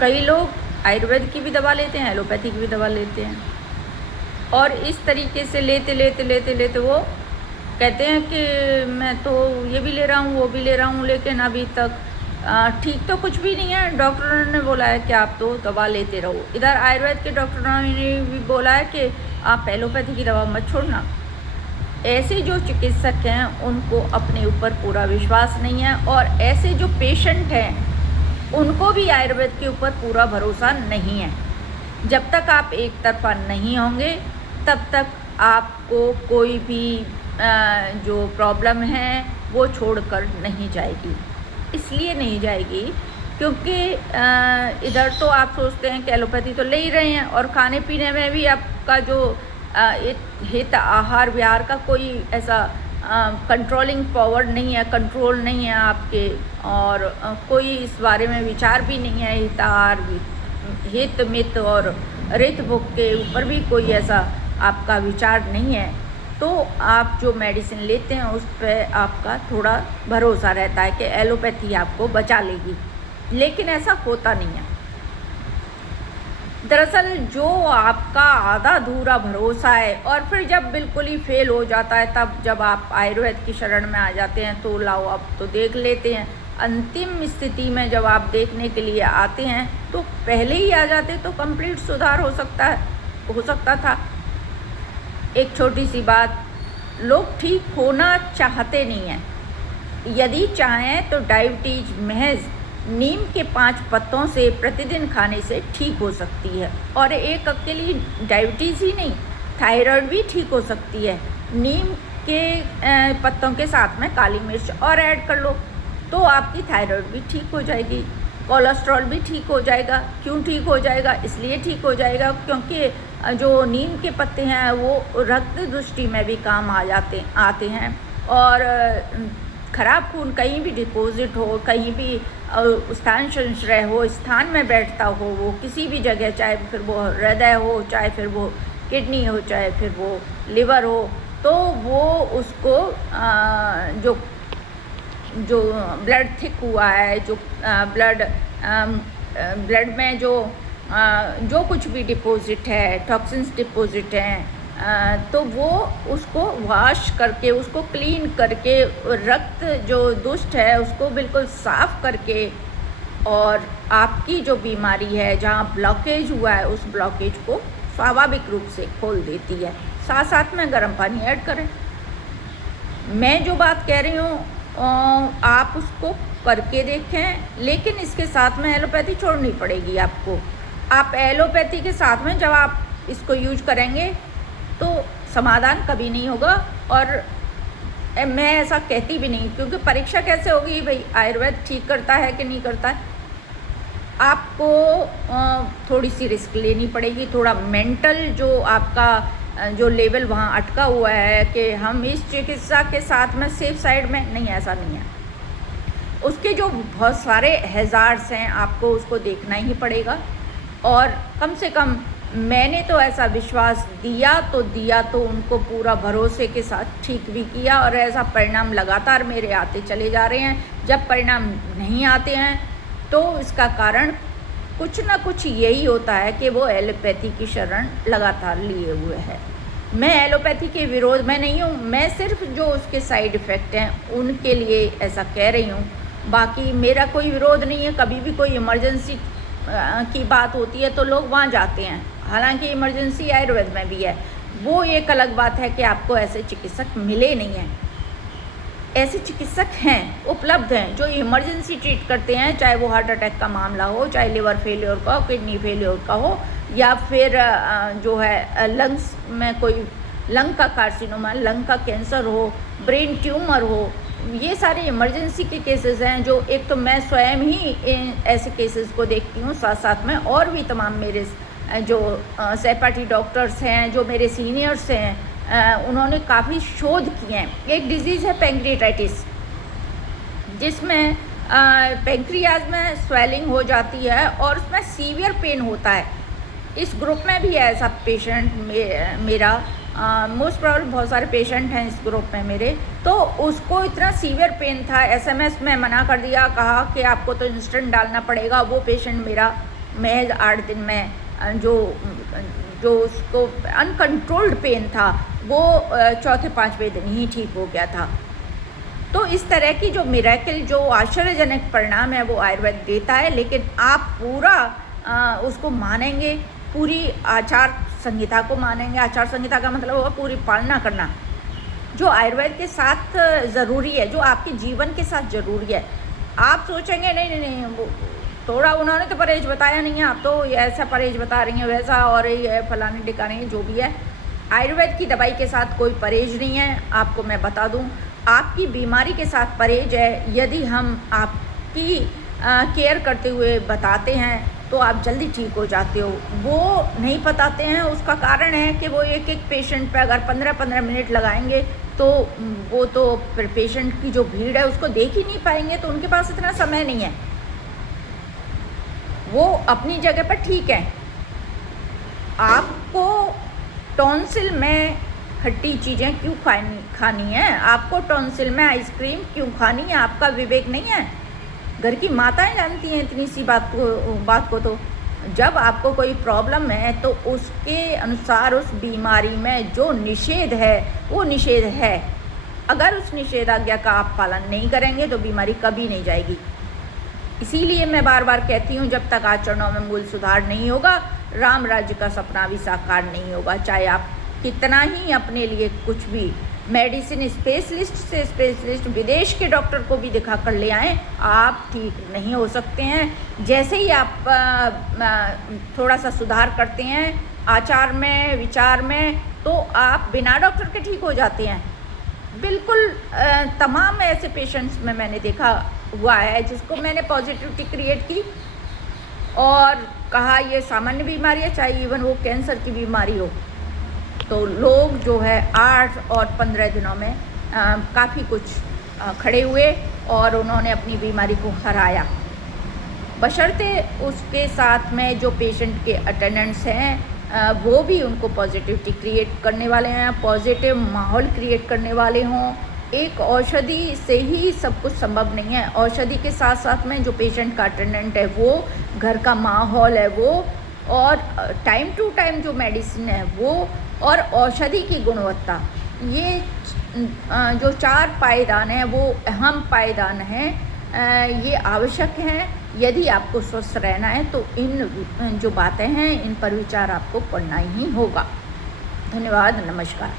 कई लोग आयुर्वेद की भी दवा लेते हैं, एलोपैथी की भी दवा लेते हैं, और इस तरीके से लेते लेते लेते लेते वो कहते हैं कि मैं तो ये भी ले रहा हूँ, वो भी ले रहा हूँ, लेकिन अभी तक ठीक तो कुछ भी नहीं है। डॉक्टरों ने बोला है कि आप तो दवा लेते रहो। इधर आयुर्वेद के डॉक्टरों ने भी बोला है कि आप एलोपैथी की दवा मत छोड़ना। ऐसे जो चिकित्सक हैं उनको अपने ऊपर पूरा विश्वास नहीं है, और ऐसे जो पेशेंट हैं उनको भी आयुर्वेद के ऊपर पूरा भरोसा नहीं है। जब तक आप एक तरफा नहीं होंगे तब तक आपको कोई भी जो प्रॉब्लम है वो छोड़कर नहीं जाएगी। इसलिए नहीं जाएगी क्योंकि इधर तो आप सोचते हैं कि एलोपैथी तो ले ही रहे हैं, और खाने पीने में भी आपका जो हित आहार विहार का कोई ऐसा कंट्रोलिंग पावर नहीं है, कंट्रोल नहीं है आपके, और कोई इस बारे में विचार भी नहीं है। हित आहार हित मित और रित भुक के ऊपर भी कोई ऐसा आपका विचार नहीं है, तो आप जो मेडिसिन लेते हैं उस पर आपका थोड़ा भरोसा रहता है कि एलोपैथी आपको बचा लेगी, लेकिन ऐसा होता नहीं है। दरअसल जो आपका आधा अधूरा भरोसा है और फिर जब बिल्कुल ही फेल हो जाता है, तब जब आप आयुर्वेद की शरण में आ जाते हैं तो लाओ अब तो देख लेते हैं। अंतिम स्थिति में जब आप देखने के लिए आते हैं तो पहले ही आ जाते तो कंप्लीट सुधार हो सकता था। एक छोटी सी बात, लोग ठीक होना चाहते नहीं हैं। यदि चाहें तो डायबिटीज महज नीम के 5 पत्तों से प्रतिदिन खाने से ठीक हो सकती है, और एक अकेली डायबिटीज़ ही नहीं, थायराइड भी ठीक हो सकती है। नीम के पत्तों के साथ में काली मिर्च और ऐड कर लो तो आपकी थायराइड भी ठीक हो जाएगी, कोलेस्ट्रॉल भी ठीक हो जाएगा। क्यों ठीक हो जाएगा? इसलिए ठीक हो जाएगा क्योंकि जो नीम के पत्ते हैं वो रक्त दृष्टि में भी काम आते हैं, और खराब खून कहीं भी डिपॉजिट हो, कहीं भी स्थान संश्रय हो, स्थान में बैठता हो, वो किसी भी जगह, चाहे फिर वो हृदय हो, चाहे फिर वो किडनी हो, चाहे फिर वो लिवर हो, तो वो उसको जो ब्लड थिक हुआ है, जो ब्लड में जो कुछ भी डिपॉजिट है, टॉक्सिन्स डिपॉजिट हैं, तो वो उसको वॉश करके, उसको क्लीन करके, रक्त जो दुष्ट है उसको बिल्कुल साफ़ करके, और आपकी जो बीमारी है जहाँ ब्लॉकेज हुआ है उस ब्लॉकेज को स्वाभाविक रूप से खोल देती है। साथ साथ में गर्म पानी ऐड करें। मैं जो बात कह रही हूँ आप उसको करके देखें, लेकिन इसके साथ में एलोपैथी छोड़नी पड़ेगी आपको। आप एलोपैथी के साथ में जब आप इसको यूज करेंगे तो समाधान कभी नहीं होगा, और मैं ऐसा कहती भी नहीं, क्योंकि परीक्षा कैसे होगी भाई आयुर्वेद ठीक करता है कि नहीं करता है। आपको थोड़ी सी रिस्क लेनी पड़ेगी, थोड़ा मेंटल जो आपका जो लेवल वहाँ अटका हुआ है कि हम इस चिकित्सा के साथ में सेफ साइड में नहीं, ऐसा नहीं है। उसके जो बहुत सारे हैज़ार्ड्स हैं आपको उसको देखना ही पड़ेगा, और कम से कम मैंने तो ऐसा विश्वास दिया तो उनको पूरा भरोसे के साथ ठीक भी किया, और ऐसा परिणाम लगातार मेरे आते चले जा रहे हैं। जब परिणाम नहीं आते हैं तो इसका कारण कुछ ना कुछ यही होता है कि वो एलोपैथी की शरण लगातार लिए हुए है। मैं एलोपैथी के विरोध में नहीं हूँ, मैं सिर्फ जो उसके साइड इफ़ेक्ट हैं उनके लिए ऐसा कह रही हूँ। बाकी मेरा कोई विरोध नहीं है। कभी भी कोई इमरजेंसी की बात होती है तो लोग वहाँ जाते हैं, हालांकि इमरजेंसी आयुर्वेद में भी है। वो एक अलग बात है कि आपको ऐसे चिकित्सक मिले नहीं हैं। ऐसे चिकित्सक हैं, उपलब्ध हैं, जो इमरजेंसी ट्रीट करते हैं, चाहे वो हार्ट अटैक का मामला हो, चाहे लिवर फेलियर का हो, किडनी फेलियर का हो, या फिर जो है लंग्स में कोई लंग का कार्सिनोमा, लंग का कैंसर हो, ब्रेन ट्यूमर हो। ये सारे इमरजेंसी के केसेस हैं, जो एक तो मैं स्वयं ही ऐसे केसेस को देखती हूँ, साथ साथ में और भी तमाम मेरे जो सहपाठी डॉक्टर्स हैं, जो मेरे सीनियर्स हैं, उन्होंने काफ़ी शोध किए हैं। एक डिजीज़ है पैंक्रियाटाइटिस, जिसमें पैंक्रियाज में स्वेलिंग हो जाती है और उसमें सीवियर पेन होता है। इस ग्रुप में भी है ऐसा पेशेंट मेरा, मोस्ट प्रॉब्लम बहुत सारे पेशेंट हैं इस ग्रुप में मेरे। तो उसको इतना सीवियर पेन था, एसएमएस में मना कर दिया, कहा कि आपको तो इंस्टेंट डालना पड़ेगा। वो पेशेंट मेरा महज 8 दिन में जो जो उसको अनकंट्रोल्ड पेन था वो चौथे पाँचवें दिन ही ठीक हो गया था। तो इस तरह की जो मिरेकल, जो आश्चर्यजनक परिणाम है वो आयुर्वेद देता है, लेकिन आप पूरा उसको मानेंगे, पूरी आचार संहिता को मानेंगे। आचार संहिता का मतलब होगा पूरी पालना करना, जो आयुर्वेद के साथ ज़रूरी है, जो आपके जीवन के साथ ज़रूरी है। आप सोचेंगे नहीं नहीं नहीं वो थोड़ा उन्होंने तो परहेज बताया नहीं है, आप तो ऐसा परहेज बता रही हैं, वैसा और ये फलाने ढिकाने हैं, जो भी है। आयुर्वेद की दवाई के साथ कोई परहेज नहीं है। आपको मैं बता दूं, आपकी बीमारी के साथ परहेज है। यदि हम आपकी केयर करते हुए बताते हैं तो आप जल्दी ठीक हो जाते हो। वो नहीं बताते हैं, उसका कारण है कि वो एक एक पेशेंट पे अगर 15-15 मिनट लगाएंगे तो वो तो फिर पेशेंट की जो भीड़ है उसको देख ही नहीं पाएंगे, तो उनके पास इतना समय नहीं है। वो अपनी जगह पर ठीक है। आपको टॉन्सिल में खट्टी चीज़ें क्यों खानी है? आपको टॉन्सिल में आइसक्रीम क्यों खानी है? आपका विवेक नहीं है? घर की माताएं जानती हैं इतनी सी बात को। तो जब आपको कोई प्रॉब्लम है तो उसके अनुसार उस बीमारी में जो निषेध है वो निषेध है। अगर उस निषेधाज्ञा का आप पालन नहीं करेंगे तो बीमारी कभी नहीं जाएगी। इसीलिए मैं बार बार कहती हूँ, जब तक आचरणों में मूल सुधार नहीं होगा, राम राज्य का सपना भी साकार नहीं होगा। चाहे आप कितना ही अपने लिए कुछ भी मेडिसिन स्पेशलिस्ट से स्पेशलिस्ट विदेश के डॉक्टर को भी दिखा कर ले आएँ, आप ठीक नहीं हो सकते हैं। जैसे ही आप थोड़ा सा सुधार करते हैं आचार में, विचार में, तो आप बिना डॉक्टर के ठीक हो जाते हैं। बिल्कुल तमाम ऐसे पेशेंट्स में मैंने देखा हुआ है जिसको मैंने पॉजिटिविटी क्रिएट की और कहा ये सामान्य बीमारी है, चाहे इवन वो कैंसर की बीमारी हो। तो लोग जो है 8 और 15 दिनों में काफ़ी कुछ खड़े हुए और उन्होंने अपनी बीमारी को हराया। बशर्ते उसके साथ में जो पेशेंट के अटेंडेंट्स हैं वो भी उनको पॉजिटिविटी क्रिएट करने वाले हैं, पॉजिटिव माहौल क्रिएट करने वाले हों। एक औषधि से ही सब कुछ संभव नहीं है। औषधि के साथ साथ में जो पेशेंट का अटेंडेंट है वो, घर का माहौल है वो, और टाइम टू टाइम जो मेडिसिन है वो, और औषधि की गुणवत्ता, ये जो 4 पायदान हैं वो अहम पायदान हैं। ये आवश्यक हैं। यदि आपको स्वस्थ रहना है तो इन जो बातें हैं इन पर विचार आपको करना ही होगा। धन्यवाद, नमस्कार।